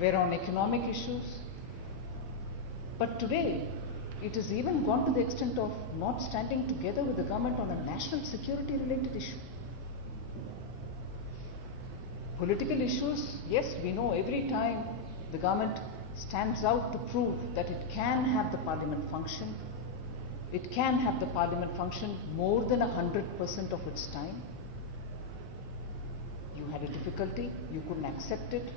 were on economic issues. But today, it has even gone to the extent of not standing together with the government on a national security related issue. Political issues, yes, we know every time the government stands out to prove that it can have the parliament function, it can have the parliament function more than 100% of its time. You had a difficulty, you couldn't accept it.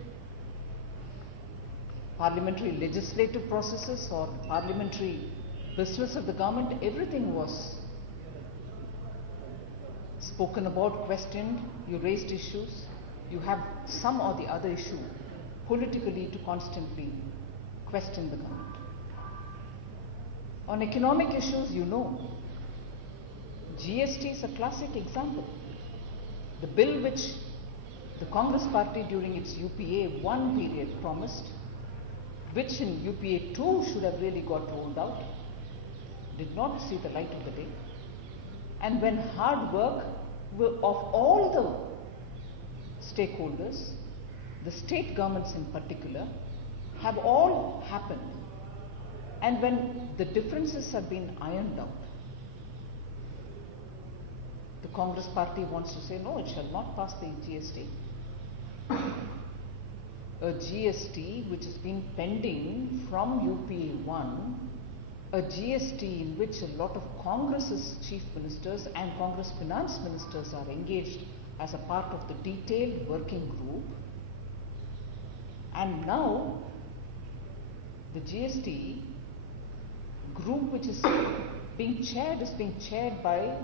Parliamentary legislative processes or parliamentary business of the government, everything was spoken about, questioned, you raised issues. You have some or the other issue politically to constantly question the government. On economic issues, you know, GST is a classic example. The bill which the Congress party during its UPA 1 period promised, which in UPA 2 should have really got rolled out, did not see the light of the day. And when hard work of all the stakeholders, the state governments in particular, have all happened, and when the differences have been ironed out, the Congress party wants to say, no, it shall not pass the GST. A GST which has been pending from UPA 1, a GST in which a lot of Congress's chief ministers and Congress finance ministers are engaged as a part of the detailed working group. And now the GST group which is being chaired by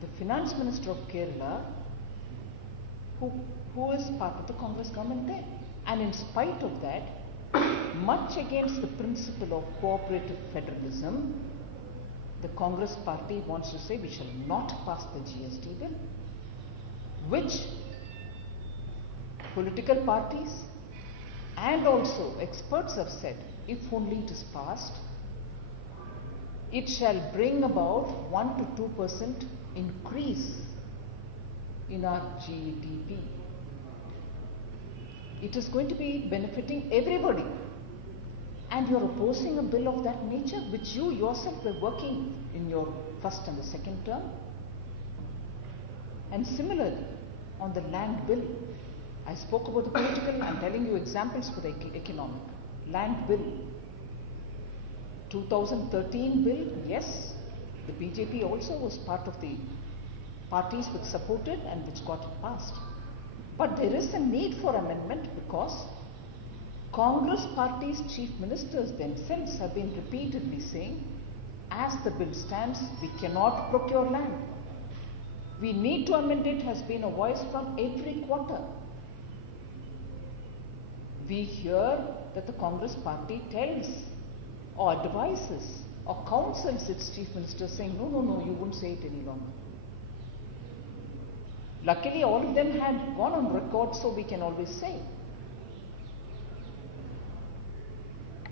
the finance minister of Kerala, who is part of the Congress government there. And in spite of that, much against the principle of cooperative federalism, the Congress party wants to say we shall not pass the GST bill, which political parties and also experts have said, if only it is passed, it shall bring about 1 to 2% increase in our GDP. It is going to be benefiting everybody. And you are opposing a bill of that nature, which you yourself were working in your first and the second term. And similarly, on the land bill, I spoke about the political, I'm telling you examples for the economic. Land bill, 2013 bill, yes, the BJP also was part of the parties which supported and which got it passed. But there is a need for amendment because Congress party's chief ministers themselves have been repeatedly saying, as the bill stands, we cannot procure land. We need to amend it has been a voice from every quarter. We hear that the Congress party tells or advises or counsels its chief minister saying, no, no, no, you won't say it any longer. Luckily, all of them had gone on record, so we can always say.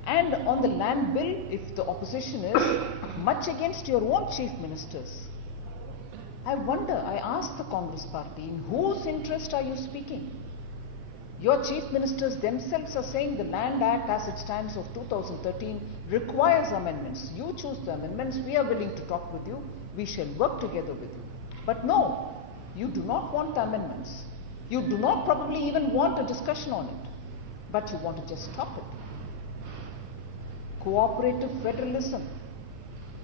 And on the land bill, if the opposition is much against your own chief ministers, I wonder, I ask the Congress party, in whose interest are you speaking? Your chief ministers themselves are saying the Land Act as it stands of 2013 requires amendments. You choose the amendments, we are willing to talk with you, we shall work together with you. But no, you do not want the amendments. You do not probably even want a discussion on it, but you want to just stop it. Cooperative federalism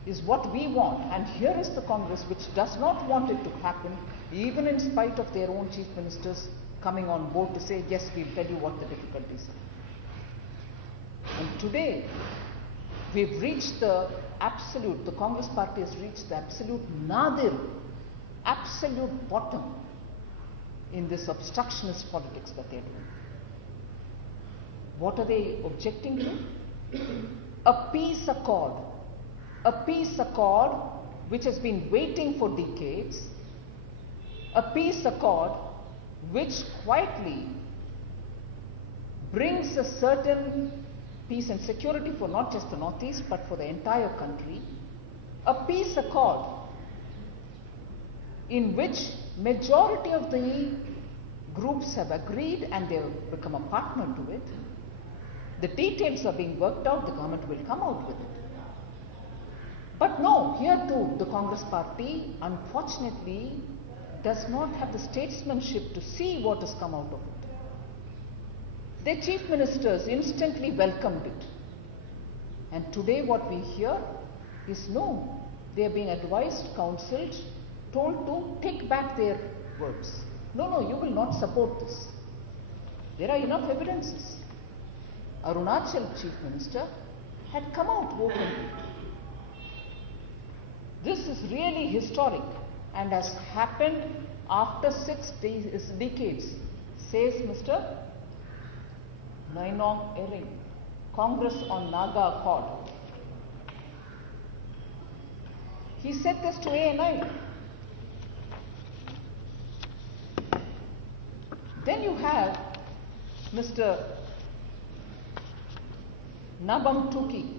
is what we want, and here is the Congress which does not want it to happen, even in spite of their own chief ministers coming on board to say, yes, we'll tell you what the difficulties are. And today, we've reached the absolute, the Congress party has reached the absolute nadir, absolute bottom in this obstructionist politics that they're doing. What are they objecting to? A peace accord which has been waiting for decades, a peace accord which quietly brings a certain peace and security for not just the Northeast but for the entire country, a peace accord in which majority of the groups have agreed and they have become a partner to it, the details are being worked out, the government will come out with it. But no, here too, the Congress party, unfortunately, does not have the statesmanship to see what has come out of it. Their chief ministers instantly welcomed it. And today what we hear is no, they are being advised, counseled, told to take back their words. No, no, you will not support this. There are enough evidences. Arunachal chief minister had come out openly. This is really historic and has happened after 6 decades, says Mr. Nainong Ering, Congress on Naga Accord. He said this to ANI. Then you have Mr. Nabam Tuki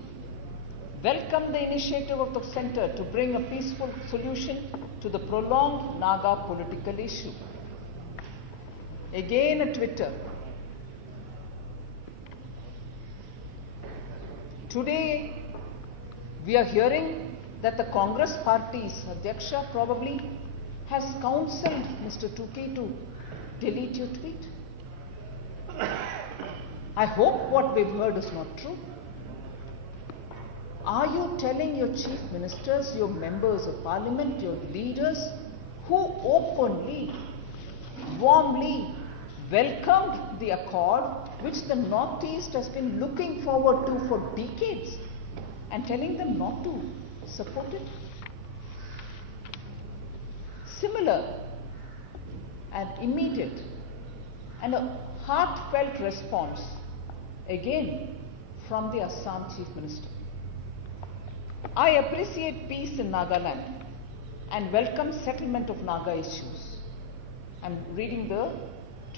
welcome the initiative of the centre to bring a peaceful solution to the prolonged Naga political issue. Again a Twitter. Today we are hearing that the Congress party's Adhyaksha probably has counselled Mr. Tuki to delete your tweet. I hope what we've heard is not true. Are you telling your chief ministers, your members of parliament, your leaders, who openly, warmly welcomed the accord which the Northeast has been looking forward to for decades, and telling them not to support it? Similar and immediate and a heartfelt response again from the Assam chief minister. I appreciate peace in Nagaland and welcome settlement of Naga issues. I'm reading the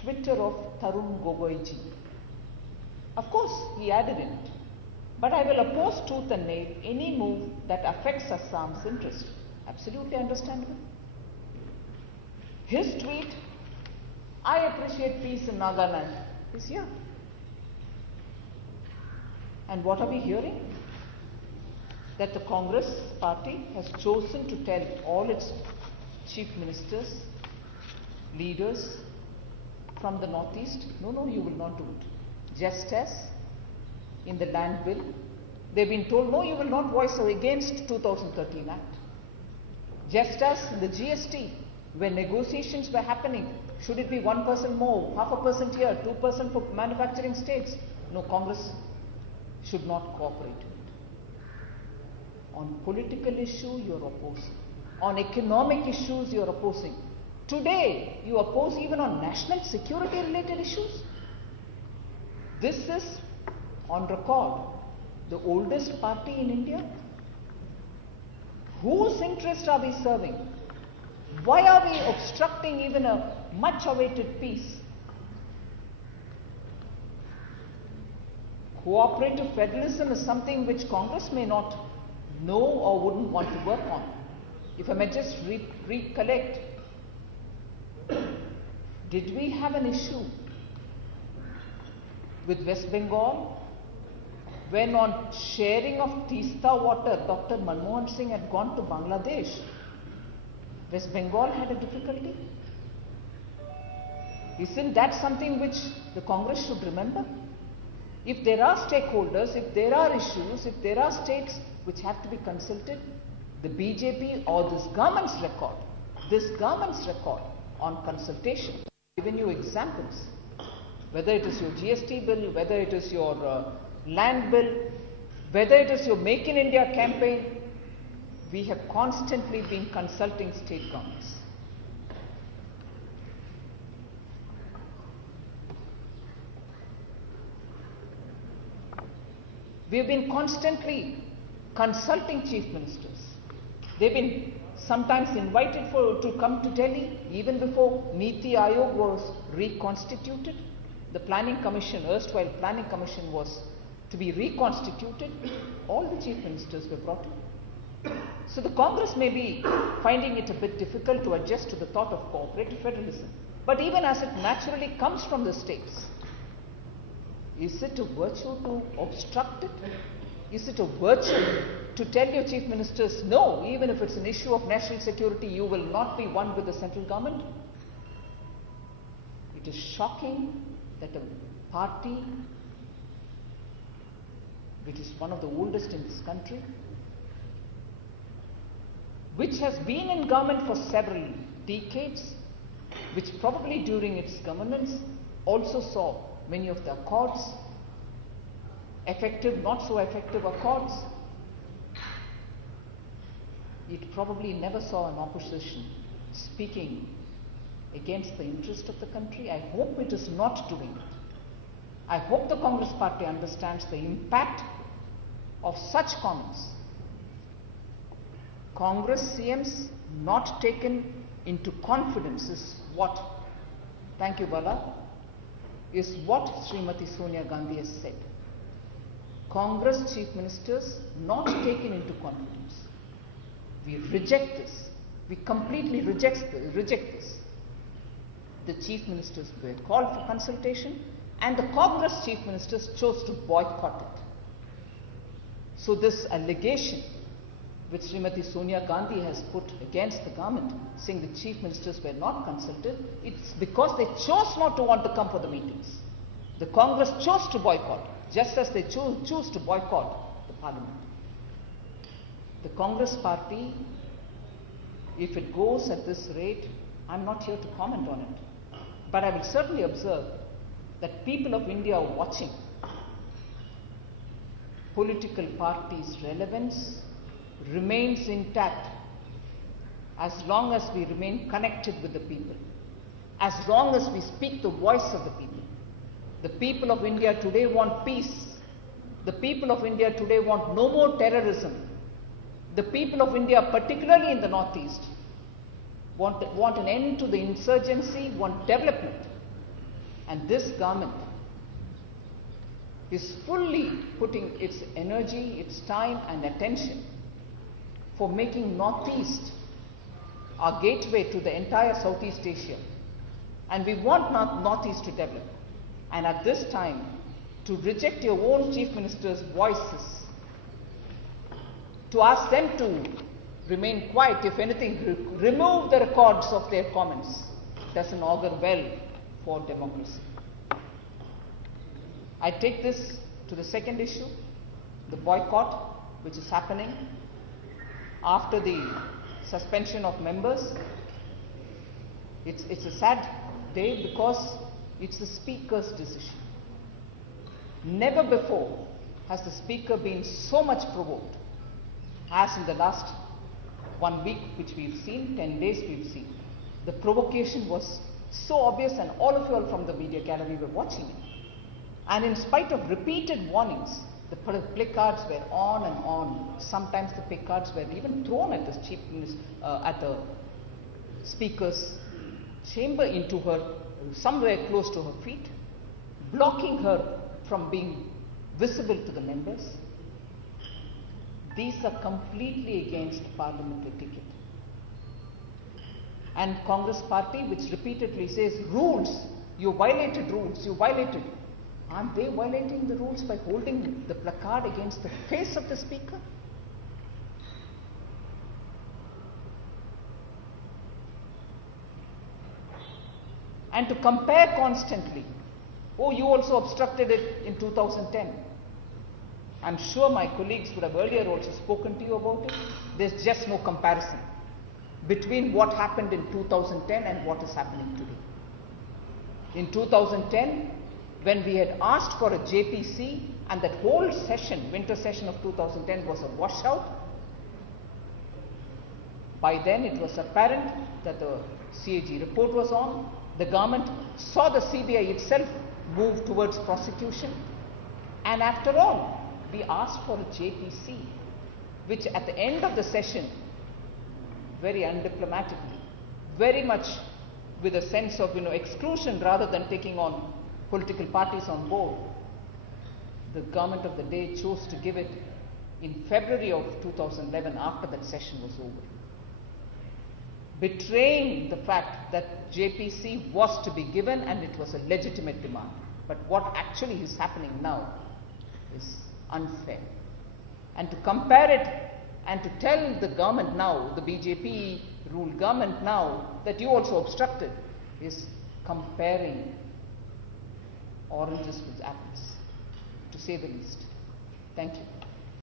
Twitter of Tarun Gogoiji. Of course, he added in it, but I will oppose tooth and nail any move that affects Assam's interest. Absolutely understandable. His tweet, I appreciate peace in Nagaland, is here. And what are we hearing? That the Congress party has chosen to tell all its chief ministers, leaders from the Northeast, no, no, you will not do it. Just as in the land bill, they've been told, no, you will not voice against 2013 Act. Just as in the GST, when negotiations were happening, should it be 1% more, 0.5% here, 2% for manufacturing states? No, Congress should not cooperate with it. On political issue, you are opposing. On economic issues, you are opposing. Today, you oppose even on national security related issues. This is, on record, the oldest party in India. Whose interest are we serving? Why are we obstructing even a much awaited peace? Cooperative federalism is something which Congress may not know or wouldn't want to work on. If I may just recollect, did we have an issue with West Bengal when on sharing of Teesta water, Dr. Manmohan Singh had gone to Bangladesh? West Bengal had a difficulty. Isn't that something which the Congress should remember? If there are stakeholders, if there are issues, if there are states which have to be consulted, the BJP or this government's record on consultation, I've given you examples, whether it is your GST bill, whether it is your land bill, whether it is your Make in India campaign, we have constantly been consulting state governments. We have been constantly consulting chief ministers. They've been sometimes invited to come to Delhi even before Niti Aayog was reconstituted. The planning commission, erstwhile planning commission, was to be reconstituted. All the chief ministers were brought in. So the Congress may be finding it a bit difficult to adjust to the thought of cooperative federalism. But even as it naturally comes from the states, Is it a virtue to obstruct it? Is it a virtue to tell your chief ministers, no, even if it's an issue of national security, you will not be one with the central government? It is shocking that a party which is one of the oldest in this country, which has been in government for several decades, which probably during its governance also saw many of the accords, effective, not so effective accords. It probably never saw an opposition speaking against the interest of the country. I hope it is not doing it. I hope the Congress party understands the impact of such comments. Congress CMs not taken into confidence is what, thank you Bala, is what Srimati Sonia Gandhi has said. Congress chief ministers not taken into confidence. We reject this. We completely reject this. The chief ministers were called for consultation and the Congress chief ministers chose to boycott it. So this allegation which Srimati Sonia Gandhi has put against the government, saying the chief ministers were not consulted, it's because they chose not to want to come for the meetings. The Congress chose to boycott, just as they choose to boycott the parliament. The Congress party, if it goes at this rate, I'm not here to comment on it, but I will certainly observe that people of India are watching. Political parties' relevance remains intact as long as we remain connected with the people, as long as we speak the voice of the people. The people of India today want peace. The people of India today want no more terrorism. The people of India, particularly in the northeast, want an end to the insurgency, want development. And this government is fully putting its energy, its time and attention for making Northeast our gateway to the entire Southeast Asia. And we want Northeast to develop. And at this time, to reject your own chief minister's voices, to ask them to remain quiet, if anything, remove the records of their comments, doesn't augur well for democracy. I take this to the second issue, the boycott, which is happening after the suspension of members. It's a sad day because it's the Speaker's decision. Never before has the Speaker been so much provoked as in the last 1 week, which we've seen, 10 days we've seen. The provocation was so obvious and all of you all from the media gallery were watching it. And in spite of repeated warnings, the placards were on and on. Sometimes the placards were even thrown at the chief minister, at the Speaker's chamber, into her, somewhere close to her feet, blocking her from being visible to the members. These are completely against parliamentary etiquette. And Congress party, which repeatedly says, rules, you violated rules, you violated. Aren't they violating the rules by holding the placard against the face of the Speaker? And to compare constantly, oh, you also obstructed it in 2010. I'm sure my colleagues would have earlier also spoken to you about it. There's just no comparison between what happened in 2010 and what is happening today. In 2010, when we had asked for a JPC and that whole session, winter session of 2010 was a washout, by then it was apparent that the CAG report was on. The government saw the CBI itself move towards prosecution, and after all, we asked for a JPC, which at the end of the session, very undiplomatically, very much with a sense of exclusion rather than taking on political parties on board, the government of the day chose to give it in February of 2011 after that session was over, betraying the fact that JPC was to be given and it was a legitimate demand. But what actually is happening now is unfair. And to compare it and to tell the government now, the BJP ruled government now, that you also obstructed, is comparing oranges with apples, to say the least. Thank you.